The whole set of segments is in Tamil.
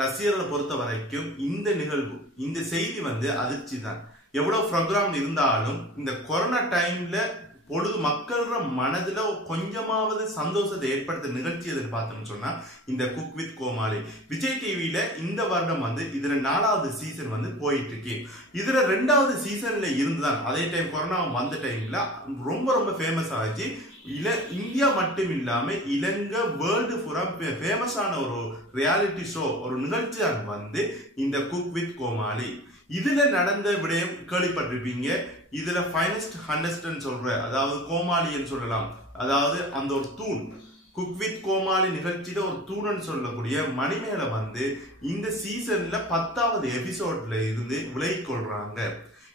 ரசிகர்களை பொறுத்த வரைக்கும் இந்த நிகழ்வு இந்த செய்தி வந்து அதிர்ச்சி தான். எவ்வளவு ப்ரோக்ராம் இருந்தாலும் இந்த கொரோனா டைம்ல பொழுது மக்களோட மனதுல கொஞ்சமாவது சந்தோஷத்தை ஏற்படுத்த நிகழ்ச்சி எதுன்னு பார்த்தோம்னு சொன்னா இந்த குக் வித் கோமாளி விஜய் டிவியில இந்த வருடம் வந்து இதுல 4வது சீசன் வந்து போயிட்டு இருக்கு. இதுல 2வது சீசன்ல இருந்துதான் அதே டைம் கொரோனா வந்த டைம்ல ரொம்ப ரொம்ப ஃபேமஸ் ஆச்சு. இந்தியா மட்டும் இல்லாம இலங்கை வேர்ல்டு பூரா ஃபேமஸான ஒரு ரியாலிட்டி ஷோ ஒரு நிகழ்ச்சி வந்து இந்த குக் வித் கோமாளி. இதுல நடந்த விடயம் கேள்விப்பட்டிருப்பீங்க. இதுல ஃபைனஸ்ட் ஹண்டஸ்ட்ன்னு சொல்ற அதாவது கோமாளின்னு சொல்லலாம். அதாவது அந்த ஒரு தூண் குக் வித் கோமாளி நிகழ்ச்சியில ஒரு தூணன்னு சொல்லக்கூடிய மணிமேல வந்து இந்த சீசன்ல 10வது எபிசோட்ல இருந்து விலகி கொள்றாங்க.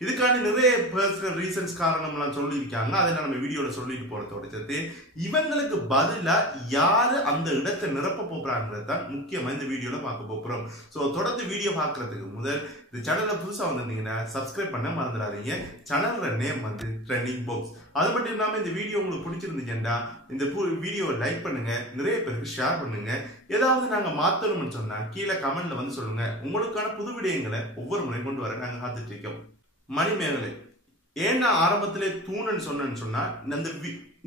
இதுக்கான நிறைய பர்சனல் ரீசன்ஸ் காரணம்லாம் சொல்லியிருக்காங்க. அதை நம்ம வீடியோல சொல்லிட்டு போறதோட சேர்த்து இவங்களுக்கு பதிலா யாரு அந்த இடத்தை நிரப்ப போறாங்கிறது தான் முக்கியமா இந்த வீடியோல பார்க்க போறோம். ஸோ தொடர்ந்து வீடியோ பார்க்கறதுக்கு முதல் இந்த சேனல்ல புதுசா வந்திருந்தீங்கன்னா சப்ஸ்கிரைப் பண்ண மறந்துடாதீங்க. சேனலோட நேம் வந்து ட்ரெண்டிங் பாக்ஸ். அது மட்டும் இல்லாம இந்த வீடியோ உங்களுக்கு பிடிச்சிருந்துச்சுன்னா இந்த வீடியோவை லைக் பண்ணுங்க, நிறைய பேருக்கு ஷேர் பண்ணுங்க. ஏதாவது நாங்க மாத்தணும்னு சொன்னா கீழே கமெண்ட்ல வந்து சொல்லுங்க. உங்களுக்கான புது விடயங்களை ஒவ்வொரு முறை கொண்டு வர நாங்க காத்துட்டு இருக்கோம். மணிமேகலை ஏன்னா ஆரம்பத்திலே தூணன்னு சொன்னா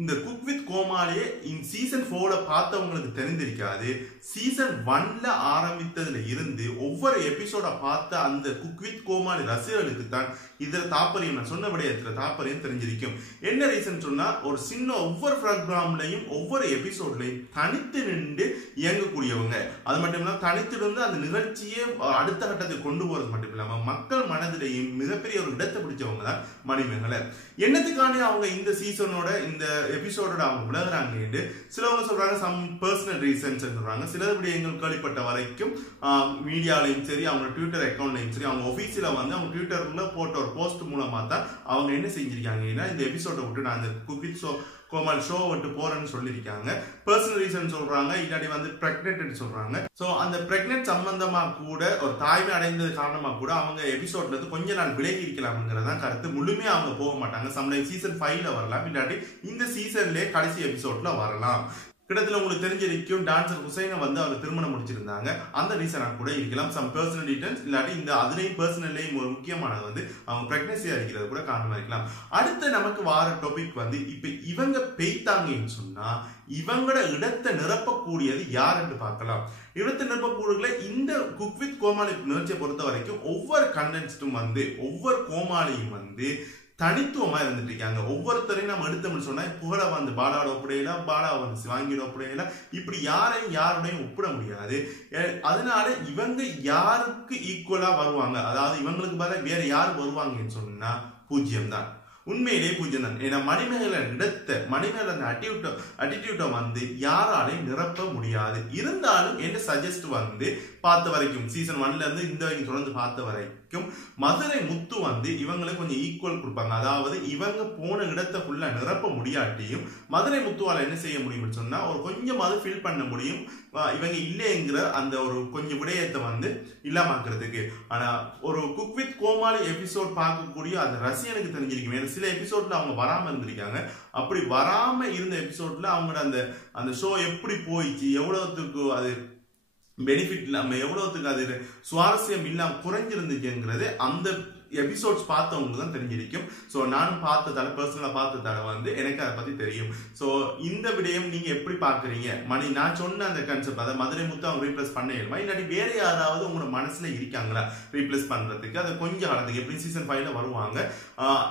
இந்த குக் வித் கோமாளியே சீசன் 4 பார்த்தவங்களுக்கு தெரிந்திருக்காது. சீசன் 1ல ஆரம்பித்ததுல இருந்து ஒவ்வொரு எபிசோட பார்த்த அந்த குக் வித் கோமாளி ரசிகர்களுக்கு தான் இதுல தாற்பயம் நான் சொன்ன விடயத்துல தாற்பயம் தெரிஞ்சிருக்கும். என்ன ரீசன் சொன்னா ஒரு சின்ன ஒவ்வொரு ப்ரோக்ராம்லையும் ஒவ்வொரு எபிசோட்லையும் தனித்து நின்று இயங்கக்கூடியவங்க. அது மட்டும் இல்லாம தனித்து இருந்து அந்த நிகழ்ச்சியை அடுத்த கட்டத்துக்கு கொண்டு போறது மட்டும் இல்லாம மக்கள் மனதிலையும் மிகப்பெரிய ஒரு இடத்தை பிடிச்சவங்க தான் மணிமேகலை. என்னத்துக்கான அவங்க இந்த சீசனோட இந்த எபிசோடோட அவங்க விலகுறாங்க. சிலவங்க சொல்றாங்க சம் பர்சனல் ரீசன்ஸ் சொல்றாங்க. சில விடயங்கள் கேள்விப்பட்ட வரைக்கும் மீடியாலையும் சரி அவங்க ட்விட்டர் அக்கௌண்ட்லையும் சரி அவங்க ஆபீஸ்ல வந்து அவங்க ட்விட்டர்ல போட்ட ஒரு போஸ்ட் மூலமா தான் அவங்க என்ன செஞ்சிருக்காங்கன்னா இந்த எபிசோட விட்டு நான் அந்த குக் வித் கோமாளி ஷோ விட்டு போறேன்னு சொல்லியிருக்காங்க. பர்சனல் ரீசன் சொல்றாங்க, இல்லாட்டி வந்து பிரெக்னென்ட் சொல்றாங்க. சோ அந்த பிரெக்னென்ட் சம்பந்தமா கூட ஒரு தாய்மை அடைந்தது காரணமா கூட அவங்க எபிசோட்ல இருந்து கொஞ்ச நாள் விலகி இருக்கலாம்ங்கிறதான் கருத்து. முழுமையா அவங்க போக மாட்டாங்க. சம்டைம் சீசன் 5ல வரலாம், இல்லாட்டி இந்த சீசன்லயே கடைசி எபிசோட்ல வரலாம். கிட்டத்தட்ட உங்களுக்கு தெரிஞ்சிருக்கும் டான்சர் ஹுசைனை வந்து அவர் திருமணம் முடிச்சிருந்தாங்க. அந்த ரீசனா கூட இருக்கலாம். சம் பர்சனல் டீடைல்ஸ் இல்லாட்டி இந்த அதுலயும் பர்சனல்லையும் ஒரு முக்கியமானது வந்து அவங்க பிரெக்னன்சியா இருக்கிறது கூட காரணமா இருக்கலாம். அடுத்து நமக்கு வார டாபிக் வந்து இப்ப இவங்க பெய்தாங்கன்னு சொன்னா இவங்களோட இடத்தை நிரப்பக்கூடியது யாருன்னு பார்க்கலாம். இடத்தை நிரப்பக்கூடிய இந்த குக் வித் கோமாளி நிகழ்ச்சியை பொறுத்த வரைக்கும் ஒவ்வொரு கண்டென்ட்டும் வந்து ஒவ்வொரு கோமாளியும் வந்து தனித்துவமா இருந்துட்டு இருக்காங்க. ஒவ்வொருத்தரையும் நம்ம எடுத்தோம்னு சொன்னா புகழ வந்து பாலாவோட ஒப்படையில, பாலா வந்து சிவாங்கியோட ஒப்படையில, இப்படி யாருடையும் ஒப்பிட முடியாது. அதனால இவங்க யாருக்கு ஈக்குவலா வருவாங்க, அதாவது இவங்களுக்கு பதிலாக வேற யாரு வருவாங்கன்னு சொன்னா பூஜ்யம் தான். உண்மையிலேயே பூஜ்யம் தான். ஏன்னா மணிமேகலை இடத்தை மணிமேகலை அந்த அட்டிடியூட்டை வந்து யாராலையும் நிரப்ப முடியாது. இருந்தாலும் என்ன சஜஸ்ட் வந்து பார்த்த வரைக்கும் சீசன் 1ல இருந்து இந்த வரைக்கும் தொடர்ந்து பார்த்த வரைக்கும் மதுரை முத்து வந்து இவங்களுக்கு கொஞ்சம் ஈக்குவல் கொடுப்பாங்க. அதாவது இவங்க போன இடத்தை ஃபுல்லா நிரப்ப முடியாட்டியும் மதுரை முத்துவால என்ன செய்ய முடியும்னு சொன்னா ஒரு கொஞ்சமாவது ஃபீல் பண்ண முடியும் இவங்க இல்லைங்கிற அந்த ஒரு கொஞ்சம் விடயத்தை வந்து இல்லாமக்கிறதுக்கு. ஆனா ஒரு குக் வித் கோமாளி எபிசோட் பார்க்கக்கூடிய அந்த ரசிகனுக்கு தெரிஞ்சிருக்கும். சில எபிசோட்ல அவங்க வராம இருந்திருக்காங்க. அப்படி வராம இருந்த எபிசோட்ல அவங்களோட அந்த ஷோ எப்படி போயிடுச்சு, எவ்வளவுக்கு அது பெனிஃபிட் இல்லாம எவ்வளவுக்கு அது சுவாரஸ்யம் இல்லாம குறைஞ்சிருந்துச்சுங்கிறது அந்த எபிசோட்ஸ் பார்த்தவங்களுக்கு தான் தெரிஞ்சிருக்கும். ஸோ நானும் பார்த்ததால பர்சனலா பார்த்ததால வந்து எனக்கு அதை பத்தி தெரியும். ஸோ இந்த விடயம் நீங்க எப்படி பாக்குறீங்க? நான் சொன்ன அந்த கான்செப்ட் அதை மதுரை முத்து அவங்க ரீப்ளேஸ் பண்ண இயலுமா, இல்லாட்டி வேற யாராவது உங்களோட மனசுல இருக்காங்களா ரீப்ளேஸ் பண்றதுக்கு? அதை கொஞ்சம் காலத்துக்கு எப்படி சீசன் 5ல வருவாங்க.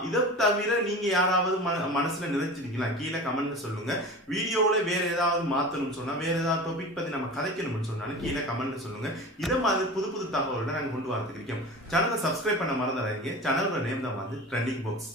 இதை தவிர நீங்க யாராவது மனசுல நினைச்சிருக்கீங்களா? கீழே கமெண்ட்ல சொல்லுங்க. வீடியோல வேற ஏதாவது மாத்தணும்னு சொன்னா வேற ஏதாவது டாபிக் பத்தி நம்ம கதைக்கணும்னு சொன்னாலும் கீழே கமெண்ட்ல சொல்லுங்க. இதை மாதிரி புது புது தகவலோட நாங்க கொண்டு வரதுக்கு இருக்கோம். சேனலை சப்ஸ்கிரைப் பண்ண மறந்துடாதீங்க. சேனலோட நேம் தான் வந்து ட்ரெண்டிங் பாக்ஸ்.